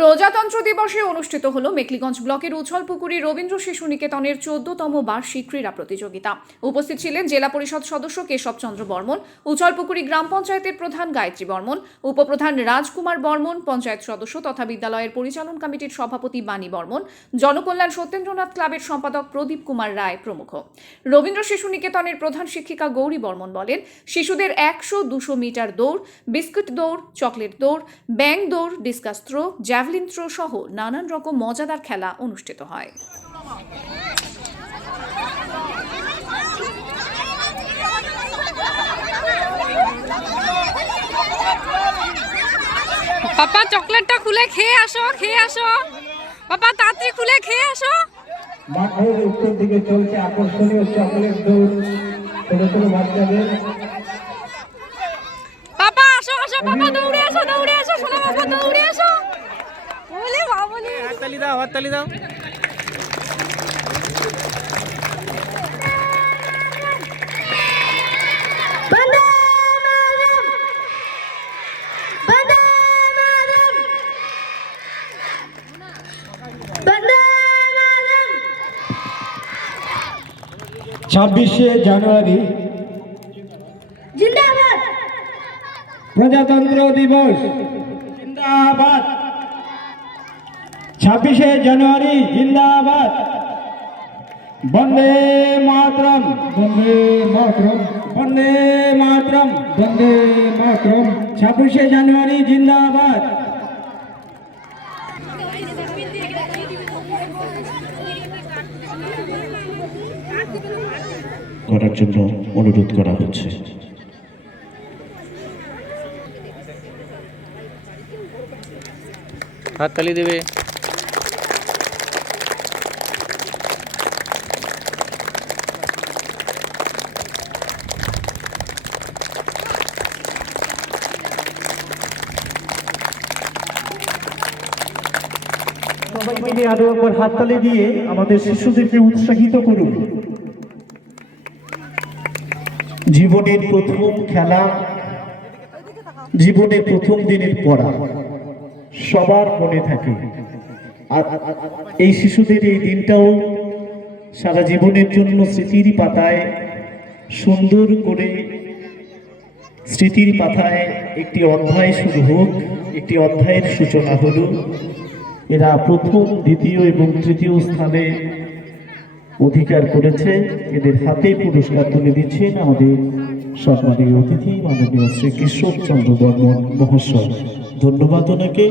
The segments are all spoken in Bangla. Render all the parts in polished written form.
প্রজাতন্ত্র দিবসে অনুষ্ঠিত হল মেখলিগঞ্জ ব্লকের উছলপুকুরি রবীন্দ্র শিশু নিকেতনের 14তম বার্ষিক ক্রীড়া প্রতিযোগিতা। উপস্থিত ছিলেন জেলা পরিষদ সদস্য কেশব চন্দ্র বর্মন, উছলপুকুরি গ্রাম পঞ্চায়েতের প্রধান গায়ত্রী বর্মন, উপপ্রধান রাজকুমার বর্মন, পঞ্চায়েত সদস্য তথা বিদ্যালয়ের পরিচালন কমিটির সভাপতি বাণী বর্মন, জনকল্যাণ সত্যেন্দ্রনাথ ক্লাবের সম্পাদক প্রদীপ কুমার রায় প্রমুখ। রবীন্দ্র শিশু নিকেতনের প্রধান শিক্ষিকা গৌরী বর্মন বলেন, শিশুদের 100-200 মিটার দৌড়, বিস্কুট দৌড়, চকলেট দৌড়, ব্যাং দৌড়, ডিসকাস থ্রো, জ্যাভলিন থ্রো সহ নানান রকম মজাদার খেলা অনুষ্ঠিত হয়। পাপা চকলেটটা খুলে খেয়ে আসো, পাপা তাড়াতাড়ি খুলে খেয়ে আসো। মাঠের উত্তর দিকে চলছে আকর্ষণীয় চকলেট দৌড়, ছোট ছোট বাচ্চাদের। পাপা আসো, পাপা দৌড়ে আসো, শোনো বাবা দৌড়ে আসো। বলে বাবলি হাততালি দাও। ছাব্বিশে জানুয়ারি জিন্দাবাদ, প্রজাতন্ত্র দিবস জিন্দাবাদ। 26শে জানুয়ারি জিন্দাবাদ। বন্দে মাতরম, বন্দে মাতরম, বন্দে মাতরম, বন্দে মাতরম। 26শে জানুয়ারি জিন্দাবাদ। করার জন্য অনুরোধ করা হচ্ছে। হাততালি দেবে। সবাই মিলে আরো একবার হাততালি দিয়ে আমাদের শিশুদেরকে উৎসাহিত করুন। জীবনের প্রথম খেলা, জীবনের প্রথম দিনের পড়া সবার মনে থাকে, আর এই শিশুদের এই দিনটাও সারা জীবনের জন্য স্মৃতির পাতায় সুন্দর করে স্মৃতির পাতায় একটি অধ্যায় শুরু হোক, একটি অধ্যায়ের সূচনা হলো। এরা প্রথম, দ্বিতীয় এবং তৃতীয় স্থানে অধিকার করেছে। এদের হাতে পুরস্কার তুলে দিচ্ছেন আমাদের সম্মানীয় অতিথি মাননীয় শ্রী কেশব চন্দ্র বর্মন মহাশয়। ধন্যবাদ ওনাকে।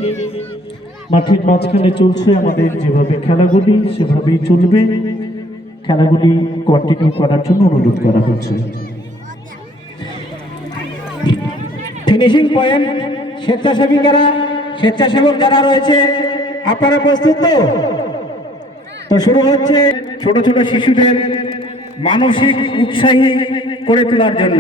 মাঠের মাঝখানে চলছে আমাদের যেভাবে খেলাগুলি, সেভাবেই চলবে। খেলাগুলি কন্টিনিউ করার জন্য অনুরোধ করা হচ্ছে। ফিনিশিং পয়েন্ট স্বেচ্ছাসেবক যারা রয়েছে, আপনারা প্রস্তুত তো? শুরু হচ্ছে ছোট ছোট শিশুদের মানসিক উৎসাহী করে তোলার জন্য।